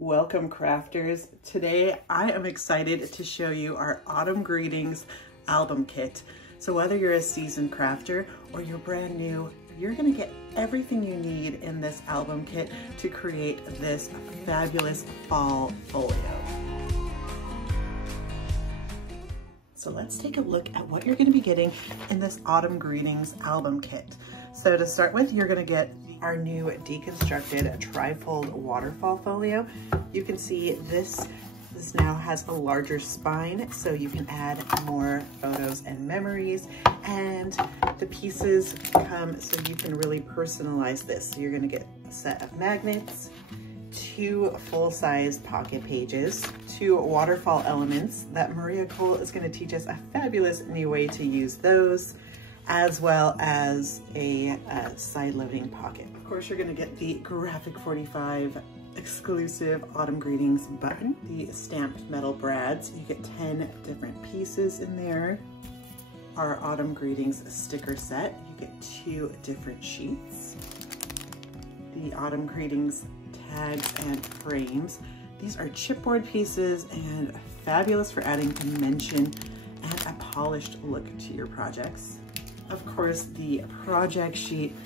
Welcome crafters. Today I am excited to show you our Autumn Greetings album kit. So whether you're a seasoned crafter or you're brand new, you're gonna get everything you need in this album kit to create this fabulous fall folio. So let's take a look at what you're gonna be getting in this Autumn Greetings album kit. So to start with, you're gonna get our new deconstructed trifold waterfall folio. You can see this now has a larger spine, so you can add more photos and memories, and the pieces come so you can really personalize this. So you're gonna get a set of magnets, 2 full-size pocket pages, 2 waterfall elements that Maria Cole is gonna teach us a fabulous new way to use those, as well as a side-loading pocket. Of course, you're gonna get the Graphic 45 exclusive Autumn Greetings button, the stamped metal brads. You get 10 different pieces in there. Our Autumn Greetings sticker set, you get 2 different sheets. The Autumn Greetings tags and frames. These are chipboard pieces and fabulous for adding dimension and a polished look to your projects. Of course, the project sheet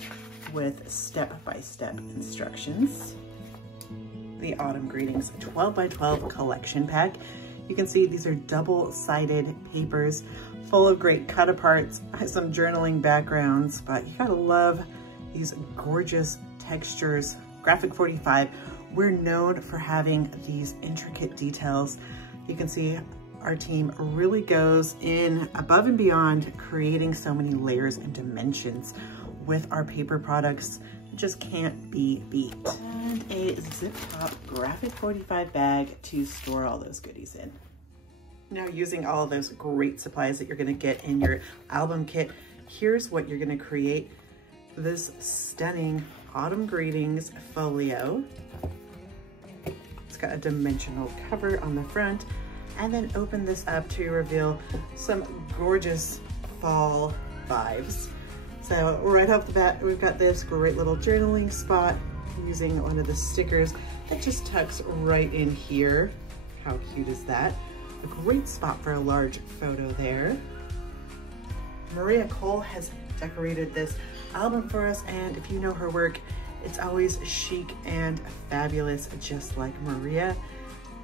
with step-by-step instructions. The Autumn Greetings 12 by 12 collection pack. You can see these are double-sided papers full of great cut-aparts, some journaling backgrounds, but you gotta love these gorgeous textures. Graphic 45, we're known for having these intricate details. You can see our team really goes in above and beyond, creating so many layers and dimensions with our paper products. It just can't be beat. And a zip top Graphic 45 bag to store all those goodies in. Now, using all of those great supplies that you're gonna get in your album kit, here's what you're gonna create. This stunning Autumn Greetings folio. It's got a dimensional cover on the front, and then open this up to reveal some gorgeous fall vibes. So right off the bat, we've got this great little journaling spot using one of the stickers that just tucks right in here. How cute is that? A great spot for a large photo there. Maria Cole has decorated this album for us, and if you know her work, it's always chic and fabulous, just like Maria.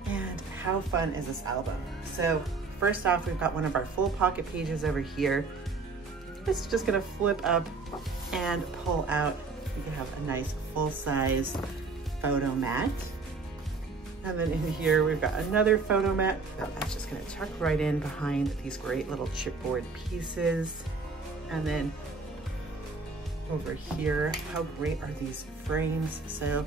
And how fun is this album? So first off, we've got one of our full pocket pages over here. It's just gonna flip up and pull out. You can have a nice full-size photo mat. And then in here, we've got another photo mat that's just gonna tuck right in behind these great little chipboard pieces. And then over here, how great are these frames? So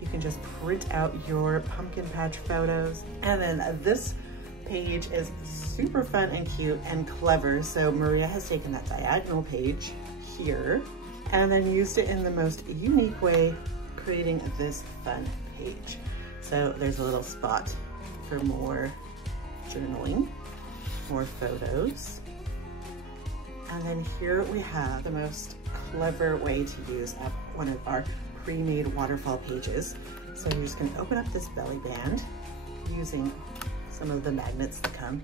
you can just print out your pumpkin patch photos. And then this page is super fun and cute and clever. So Maria has taken that diagonal page here and then used it in the most unique way, creating this fun page. So there's a little spot for more journaling, more photos. And then here we have the most clever way to use up one of our pre-made waterfall pages. So you're just gonna open up this belly band using some of the magnets that come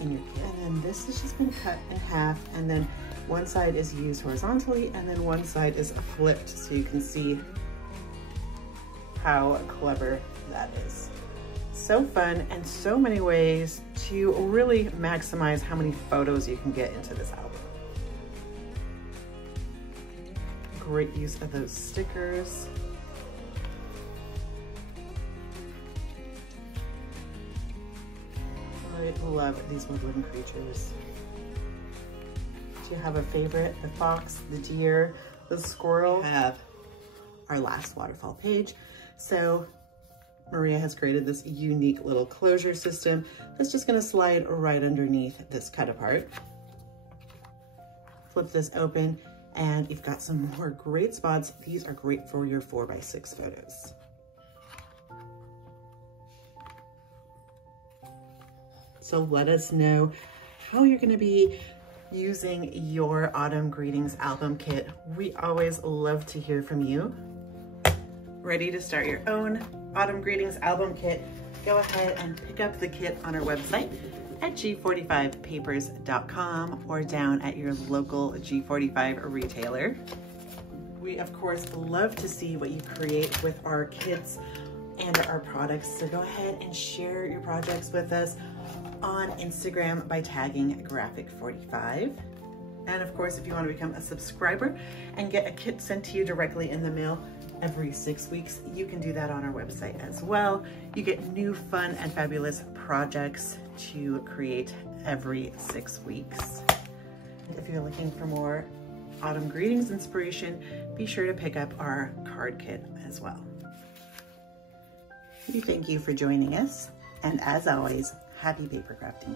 in your kit. And then this has just been cut in half, and then one side is used horizontally and then one side is flipped, so you can see how clever that is. So fun, and so many ways to really maximize how many photos you can get into this album. Great use of those stickers. I love these woodland creatures. Do you have a favorite? The fox, the deer, the squirrel? We have our last waterfall page. So Maria has created this unique little closure system that's just gonna slide right underneath this cut apart. Flip this open, and you've got some more great spots. These are great for your 4x6 photos. So let us know how you're gonna be using your Autumn Greetings album kit. We always love to hear from you. Ready to start your own Autumn Greetings album kit, go ahead and pick up the kit on our website at g45papers.com or down at your local G45 retailer. We of course love to see what you create with our kits and our products, so go ahead and share your projects with us on Instagram by tagging Graphic45. And of course, if you want to become a subscriber and get a kit sent to you directly in the mail every 6 weeks, you can do that on our website as well. You get new fun and fabulous projects to create every 6 weeks. If you're looking for more Autumn Greetings inspiration, be sure to pick up our card kit as well. We thank you for joining us, and as always, happy paper crafting.